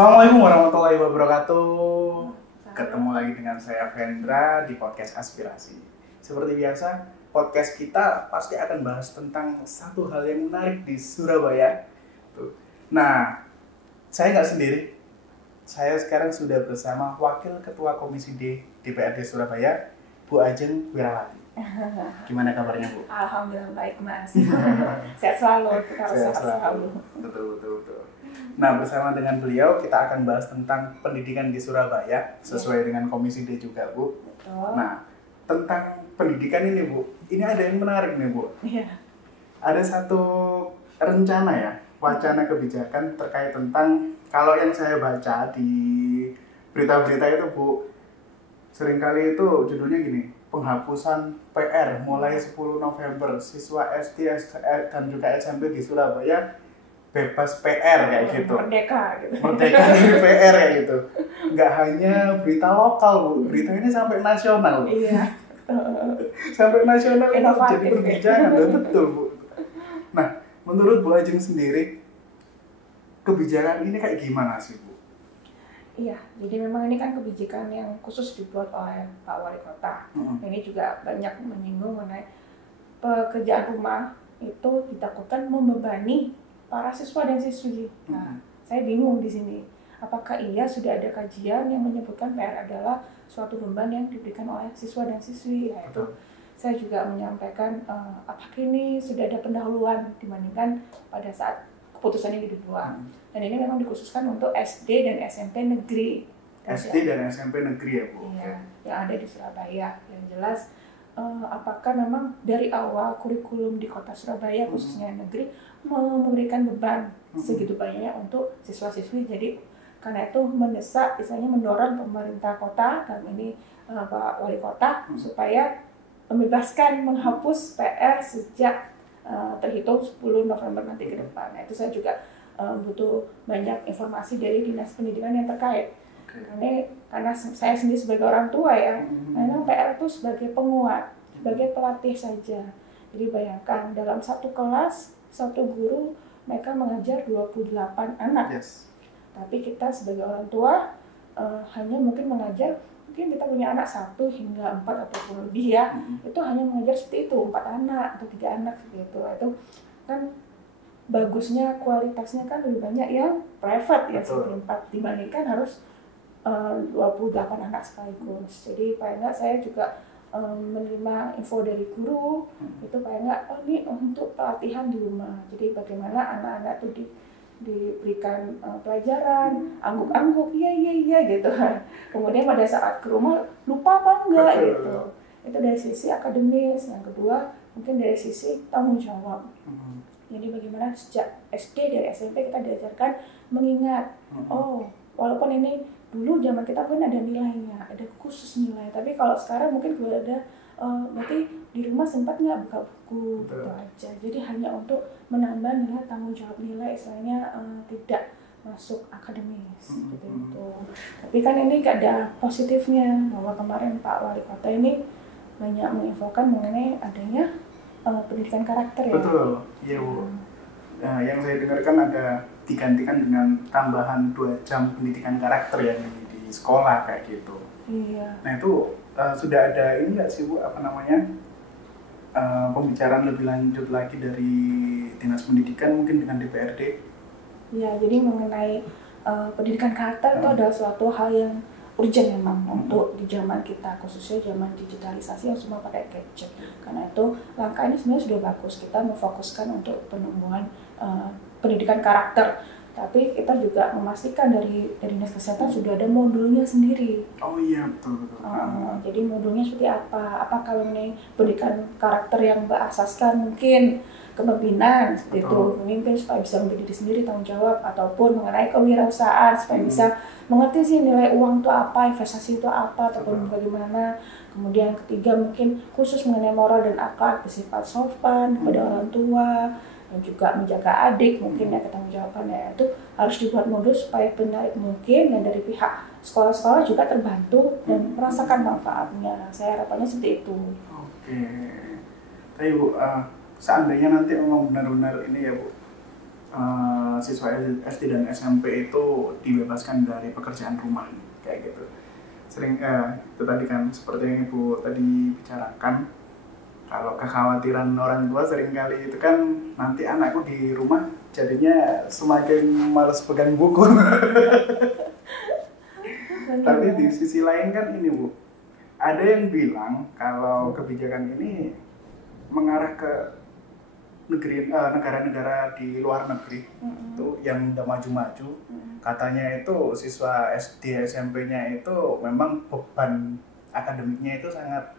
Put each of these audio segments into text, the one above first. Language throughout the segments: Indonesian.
Assalamualaikum warahmatullahi wabarakatuh. Ketemu lagi dengan saya Vendra di podcast Aspirasi. Seperti biasa, podcast kita pasti akan bahas tentang satu hal yang menarik di Surabaya. Nah, saya nggak sendiri. Saya sekarang sudah bersama Wakil Ketua Komisi D DPRD Surabaya, Bu Ajeng Wirawati. Gimana kabarnya, Bu? Alhamdulillah baik, Mas. Sehat selalu, kita harus sehat selalu. Betul. Nah, bersama dengan beliau kita akan bahas tentang pendidikan di Surabaya sesuai dengan Komisi D juga, Bu. Betul. Nah, tentang pendidikan ini, Bu, ini ada yang menarik nih, Bu. Iya. Ada satu rencana ya, wacana kebijakan terkait tentang, kalau yang saya baca di berita-berita itu, Bu, seringkali itu judulnya gini, penghapusan PR mulai 10 November, siswa SD dan juga SMP di Surabaya bebas PR kayak gitu. Merdeka gitu. Merdeka dari PR kayak gitu. Nggak hanya berita lokal, Bu, berita ini sampai nasional. Iya. Sampai nasional itu Inovatif, jadi perbincangan, betul, Bu. Nah, menurut Bu Ajeng sendiri, kebijakan ini kayak gimana sih, Bu? Iya, jadi memang ini kan kebijakan yang khusus dibuat oleh Pak Wali Kota. Ini juga banyak menyinggung mengenai pekerjaan rumah itu ditakutkan membebani para siswa dan siswi. Nah, saya bingung di sini. Apakah iya sudah ada kajian yang menyebutkan PR adalah suatu beban yang diberikan oleh siswa dan siswi? Nah, itu saya juga menyampaikan apakah ini sudah ada pendahuluan dibandingkan pada saat keputusan ini dibuat. Dan ini memang dikhususkan untuk SD dan SMP negeri. SD dan SMP negeri ya, Bu? Iya, yang ada di Surabaya. Yang jelas, apakah memang dari awal kurikulum di kota Surabaya, khususnya negeri, memberikan beban segitu banyaknya untuk siswa-siswi. Jadi karena itu mendesak, misalnya mendorong pemerintah kota, dan ini Pak Wali Kota, supaya membebaskan, menghapus PR sejak terhitung 10 November nanti ke depan. Nah, itu saya juga butuh banyak informasi dari Dinas Pendidikan yang terkait. Karena saya sendiri sebagai orang tua ya, memang PR itu sebagai penguat, sebagai pelatih saja. Jadi bayangkan dalam satu kelas, satu guru mereka mengajar 28 anak. Tapi kita sebagai orang tua hanya mungkin mengajar, mungkin kita punya anak 1 hingga 4 ataupun lebih ya, itu hanya mengajar seperti itu, 4 anak atau 3 anak seperti itu. Itu kan bagusnya, kualitasnya kan lebih banyak yang private ya, seperti 4 dibandingkan harus 28 anak sekaligus. Jadi paling enggak saya juga menerima info dari guru, itu paling enggak, ini untuk pelatihan di rumah. Jadi bagaimana anak-anak itu diberikan pelajaran, angguk-angguk, iya gitu. Kemudian pada saat ke rumah lupa apa enggak gitu. Itu dari sisi akademis. Yang kedua mungkin dari sisi tanggung jawab. Jadi bagaimana sejak SD dari SMP kita diajarkan mengingat, walaupun ini dulu zaman kita kan ada nilainya, ada khusus nilai. Tapi kalau sekarang mungkin kalau ada, berarti di rumah sempat nggak buka buku, gitu aja. Jadi hanya untuk menambah nilai tanggung jawab nilai, istilahnya tidak masuk akademis, gitu itu. Tapi kan ini gak ada positifnya, bahwa kemarin Pak Wali Kota ini banyak menginfokan mengenai adanya pendidikan karakter ya. Betul, iya, Bu. Nah, yang saya dengarkan ada digantikan dengan tambahan 2 jam pendidikan karakter ya di sekolah kayak gitu. Iya. Nah, itu sudah ada ini nggak sih, Bu, pembicaraan lebih lanjut lagi dari Dinas Pendidikan mungkin dengan DPRD? Ya, jadi mengenai pendidikan karakter itu adalah suatu hal yang urgent memang untuk di zaman kita, khususnya zaman digitalisasi yang semua pakai gadget. Karena itu langkah ini sebenarnya sudah bagus, kita memfokuskan untuk penumbuhan pendidikan karakter. Tapi kita juga memastikan dari Dinas Kesehatan sudah ada modulnya sendiri. Oh iya, betul. Jadi modulnya seperti apa? Apakah mengenai pendidikan karakter yang berasaskan mungkin kepemimpinan seperti itu, memimpin supaya bisa menjadi diri sendiri, tanggung jawab, ataupun mengenai kewirausahaan supaya bisa mengerti sih nilai uang itu apa, investasi itu apa, ataupun bagaimana. Kemudian ketiga mungkin khusus mengenai moral dan akhlak, bersifat sopan kepada orang tua, dan juga menjaga adik mungkin ya, ketanggung jawabannya itu harus dibuat modul supaya benar mungkin, dan dari pihak sekolah-sekolah juga terbantu dan merasakan manfaatnya. Saya harapannya seperti itu. Oke. Tapi Bu, seandainya nanti memang benar-benar ini ya, Bu, siswa SD dan SMP itu dibebaskan dari pekerjaan rumah kayak gitu. Sering itu tadi kan seperti yang Ibu tadi bicarakan, kalau kekhawatiran orang tua seringkali itu kan nanti anakku di rumah jadinya semakin malas pegang buku. Tapi di sisi lain kan ini Bu, ada yang bilang kalau kebijakan ini mengarah ke negara-negara di luar negeri itu yang udah maju-maju. Katanya itu siswa SD SMP-nya itu memang beban akademiknya itu sangat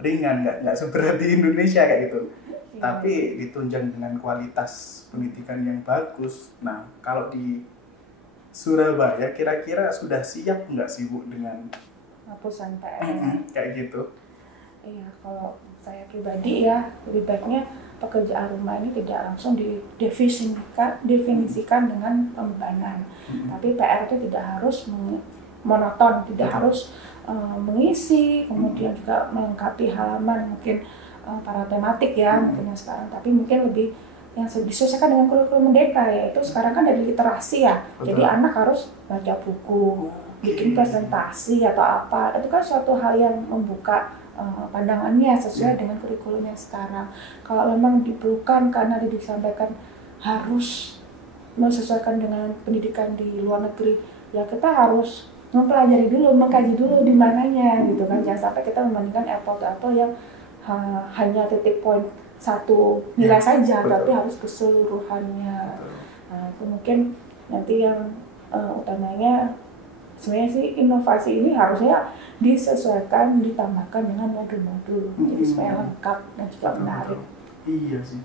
ringan, nggak seberat di Indonesia kayak gitu. Tapi ditunjang dengan kualitas pendidikan yang bagus. Nah, kalau di Surabaya kira-kira sudah siap nggak sih Bu dengan penghapusan PR? Kayak gitu. Iya, kalau saya pribadi ya lebih baiknya pekerjaan rumah ini tidak langsung didefinisikan dengan pembebanan. Tapi PR itu tidak harus monoton, tidak harus mengisi, kemudian juga melengkapi halaman mungkin para tematik ya mungkin yang sekarang. Tapi mungkin lebih yang disesuaikan dengan kurikulum Merdeka, yaitu sekarang kan dari literasi ya. Jadi anak harus baca buku, bikin presentasi atau apa. Itu kan suatu hal yang membuka pandangannya sesuai dengan kurikulumnya sekarang. Kalau memang diperlukan karena disampaikan harus menyesuaikan dengan pendidikan di luar negeri, ya kita harus mempelajari dulu, mengkaji dulu di mananya gitu kan. Jangan sampai kita membandingkan apple to apple yang hanya titik poin satu nilai saja, tapi harus keseluruhannya. Nah, itu mungkin nanti yang utamanya sebenarnya sih inovasi ini harusnya disesuaikan, ditambahkan dengan modul-modul, jadi supaya lengkap dan juga menarik. Iya sih,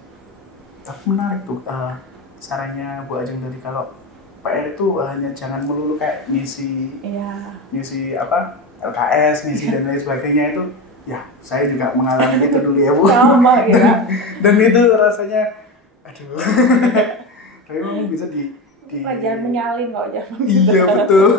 tapi menarik tuh sarannya Bu Ajeng tadi, kalau PR itu hanya jangan melulu kayak ngisi apa LKS, ngisi dan lain sebagainya. Itu ya saya juga mengalami itu dulu ya Bu. Sama ya. Dan itu rasanya aduh. Tapi memang bisa jangan menyalin kok, jangan. Iya betul.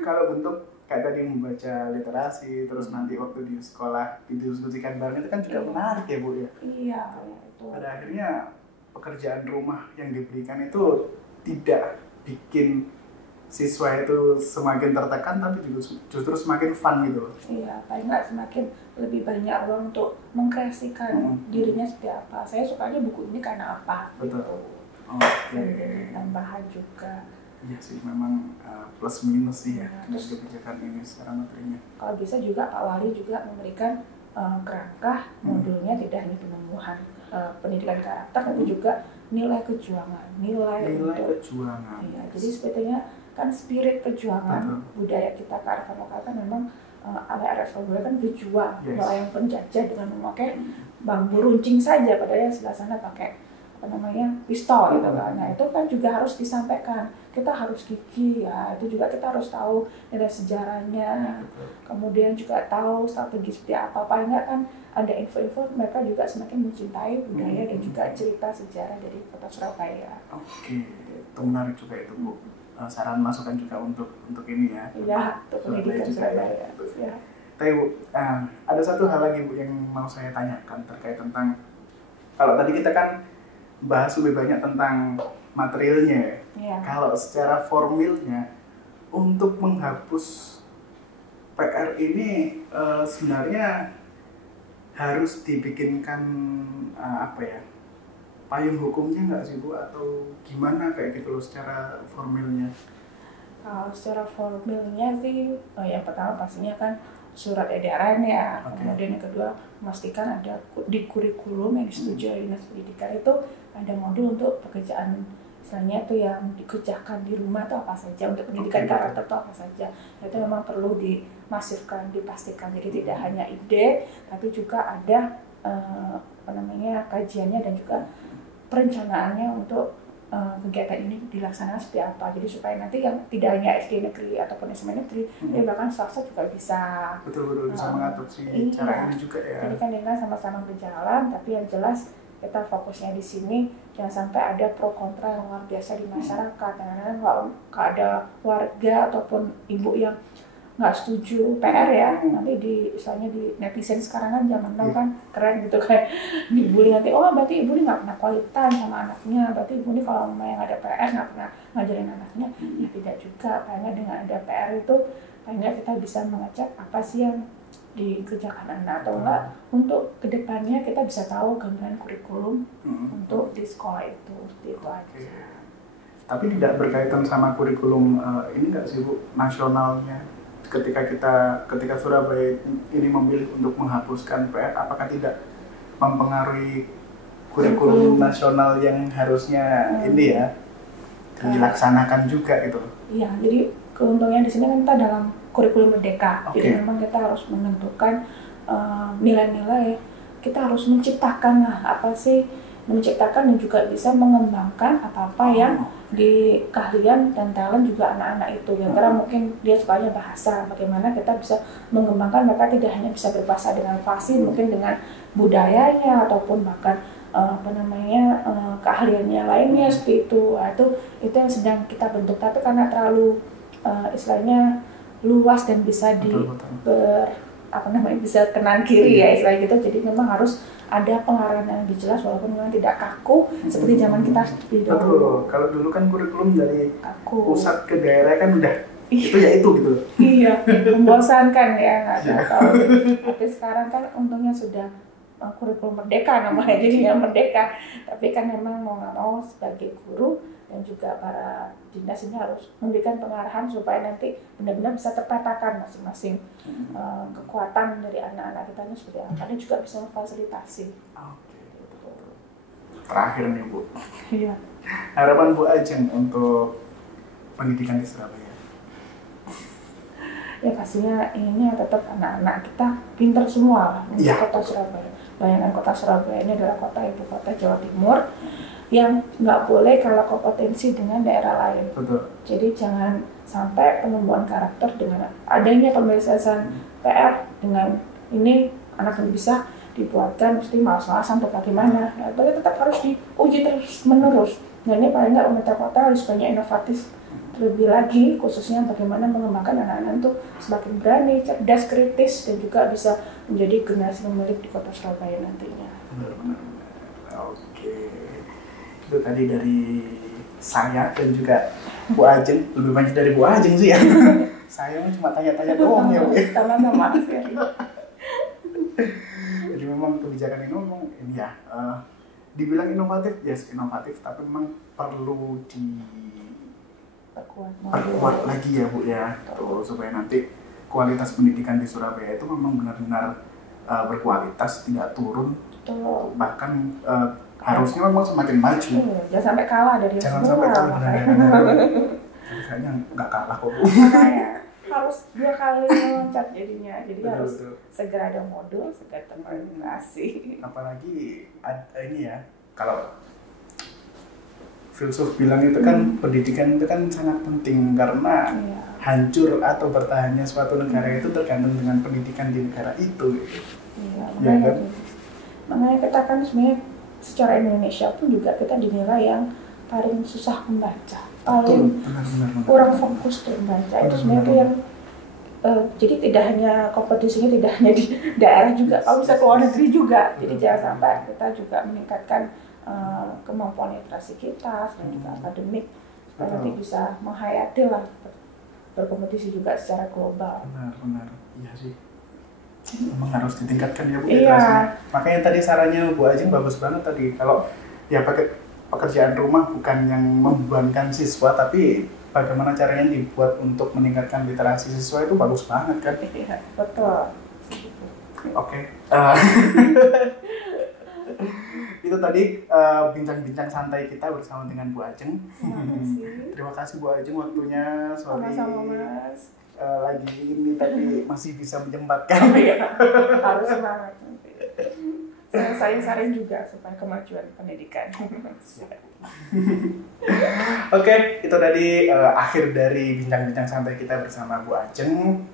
Kalau bentuk kayak tadi membaca literasi, terus nanti waktu di sekolah didiskusikan bareng, itu kan juga menarik ya Bu ya. Iya itu. Pada akhirnya pekerjaan rumah yang diberikan itu tidak bikin siswa itu semakin tertekan, tapi justru semakin fun gitu loh. Iya, paling nggak semakin lebih banyak ruang untuk mengkreasikan dirinya seperti apa. Saya sukanya buku ini karena apa. Betul. Gitu. Oke. Tambahan juga. Iya sih, memang plus minus sih ya dengan kebijakan ini secara materinya. Kalau bisa juga Pak Wali juga memberikan kerangka modulnya tidak hanya penumbuhan pendidikan karakter, tapi juga nilai kejuangan, nilai kejuangan. Iya, jadi sebetulnya kan spirit kejuangan budaya kita kearifan lokal kan memang area Surabaya kan berjuang melawan penjajah dengan memakai bambu runcing saja, padahal yang sebelah sana pakai pistol gitu kan. Nah itu kan juga harus disampaikan, kita harus gigih ya, itu juga kita harus tahu nilai sejarahnya, kemudian juga tahu strategi seperti apa. Paling nggak kan ada info-info, mereka juga semakin mencintai budaya dan juga cerita sejarah dari kota Surabaya. Oke, itu menarik juga itu Bu. Saran masukan juga untuk ini ya. Iya, untuk pendidikan Surabaya. Ya. Tapi Bu, ada satu hal lagi Bu yang mau saya tanyakan terkait tentang, kalau tadi kita kan bahas lebih banyak tentang materialnya ya. Kalau secara formilnya untuk menghapus PR ini sebenarnya harus dibikinkan payung hukumnya nggak sih Bu, atau gimana kayak gitu loh secara formilnya? Secara formilnya sih yang pertama pastinya kan surat edaran ya. Kemudian yang kedua memastikan ada di kurikulum yang disetujui Dinas Pendidikan itu ada modul untuk pekerjaan misalnya itu yang dikerjakan di rumah itu apa saja, untuk pendidikan karakter itu apa saja. Itu memang perlu dimasifkan, dipastikan. Jadi tidak hanya ide, tapi juga ada kajiannya dan juga perencanaannya untuk kegiatan ini dilaksanakan seperti apa. Jadi supaya nanti yang tidak hanya SD negeri ataupun SMA negeri, tapi bahkan swasta juga bisa. Betul bisa mengatur cara ini juga ya. Jadi kan dengan sama-sama berjalan, tapi yang jelas kita fokusnya di sini jangan sampai ada pro kontra yang luar biasa di masyarakat. Karena kalau ada warga ataupun ibu yang nggak setuju PR ya, nanti misalnya di netizen sekarang kan zaman now kan keren gitu kan, dibully nanti, oh berarti ibu ini nggak pernah quality sama anaknya, berarti ibu ini kalau yang ada PR nggak pernah ngajarin anaknya. Ya tidak juga, paling dengan ada PR itu paling kita bisa mengecek apa sih yang dikerjakan anak, atau enggak untuk kedepannya kita bisa tahu gambaran kurikulum untuk di sekolah itu aja. Tapi tidak berkaitan sama kurikulum ini nggak sih Bu, nasionalnya? Ketika Surabaya ini memilih untuk menghapuskan PR, apakah tidak mempengaruhi kurikulum nasional yang harusnya ini ya dilaksanakan juga gitu? Iya, jadi keuntungnya di sini kan kita dalam kurikulum merdeka, jadi memang kita harus menentukan nilai-nilai, kita harus menciptakan apa sih, menciptakan dan juga bisa mengembangkan apa-apa yang di keahlian dan talent juga anak-anak itu ya, karena mungkin dia sukanya bahasa, bagaimana kita bisa mengembangkan mereka tidak hanya bisa berbahasa dengan fasih, mungkin dengan budayanya ataupun bahkan keahliannya lainnya seperti itu. Itu yang sedang kita bentuk, tapi karena terlalu istilahnya luas dan bisa bisa kanan kiri ya istilahnya gitu, jadi memang harus ada pengarahan yang lebih jelas walaupun memang tidak kaku seperti zaman kita di dulu. Betul, kalau dulu kan kurikulum dari pusat ke daerah kan udah itu ya itu gitu. Iya, membosankan ya, nggak tahu. Tapi sekarang kan untungnya sudah kurikulum merdeka namanya, jadi yang merdeka. Tapi kan memang mau nggak mau sebagai guru dan juga para dinas ini harus memberikan pengarahan supaya nanti benar-benar bisa terpetakan masing-masing kekuatan dari anak-anak kita ini seperti apa, dan juga bisa memfasilitasi. Terakhir nih Bu, iya. Harapan Bu Ajeng untuk pendidikan di Surabaya? Ya pastinya ini tetap anak-anak kita pintar semua untuk kota Surabaya. Bayangkan kota Surabaya ini adalah kota ibu kota Jawa Timur yang nggak boleh kalah kompetensi dengan daerah lain. Betul. Jadi jangan sampai penumbuhan karakter dengan adanya pembebasan PR dengan ini anak yang bisa dibuatkan mesti malas-malasan atau bagaimana. Ya, tapi tetap harus diuji terus menerus. Dan ini paling nggak pemerintah kota harus banyak inovatif terlebih lagi, khususnya bagaimana mengembangkan anak-anak itu semakin berani, cerdas, kritis, dan juga bisa menjadi generasi pemilik di kota Surabaya nantinya. Benar. Oke. Itu tadi dari saya dan juga Bu Ajeng, lebih banyak dari Bu Ajeng sih ya. Saya cuma tanya-tanya doang ya Bu. Sama-sama sih. Jadi memang kebijakan ini memang ini ya, dibilang inovatif, yes inovatif, tapi memang perlu diperkuat lagi ya Bu ya, tuh, supaya nanti kualitas pendidikan di Surabaya itu memang benar-benar berkualitas, tidak turun, bahkan harusnya memang semakin maju. Jangan sampai kalah dari Jangan sampai kalah dengan daerah. Kayaknya nggak kalah kok Bu. Makanya harus 2 kali loncat jadinya. Jadi betul, harus segera ada modul, segera terkoordinasi. Apalagi ini ya, kalau filsuf bilang itu kan pendidikan itu kan sangat penting karena hancur atau bertahannya suatu negara itu tergantung dengan pendidikan di negara itu. Iya, makanya kita kan sebenarnya secara Indonesia pun juga kita dinilai yang paling susah membaca, paling kurang fokus dalam membaca. Itu sebenarnya yang jadi tidak hanya kompetisinya tidak hanya di daerah juga, kalau bisa ke luar negeri juga. Jadi jangan sampai kita juga meningkatkan kemampuan literasi kita dan juga akademik supaya nanti bisa menghayati lah berkompetisi juga secara global. Benar, iya sih. Memang harus ditingkatkan ya Bu literasinya. Makanya tadi sarannya Bu Ajeng bagus banget tadi, kalau ya pakai pekerjaan rumah bukan yang membebankan siswa, tapi bagaimana caranya dibuat untuk meningkatkan literasi siswa itu bagus banget kan? Iya, betul. Oke. Itu tadi bincang-bincang santai kita bersama dengan Bu Ajeng. Terima kasih Bu Ajeng waktunya. Sorry. Sama-sama Mas. Lagi ini tapi masih bisa menyempatkan. Harus semangat nanti. Saya saring juga supaya kemajuan pendidikan. Oke, itu tadi akhir dari bincang-bincang santai kita bersama Bu Ajeng.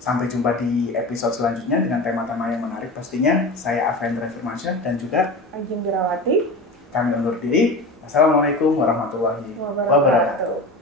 Sampai jumpa di episode selanjutnya dengan tema-tema yang menarik pastinya. Saya Avendra Firmansyah dan juga Ajeng Birawati. Kami undur diri. Assalamualaikum warahmatullahi wabarakatuh.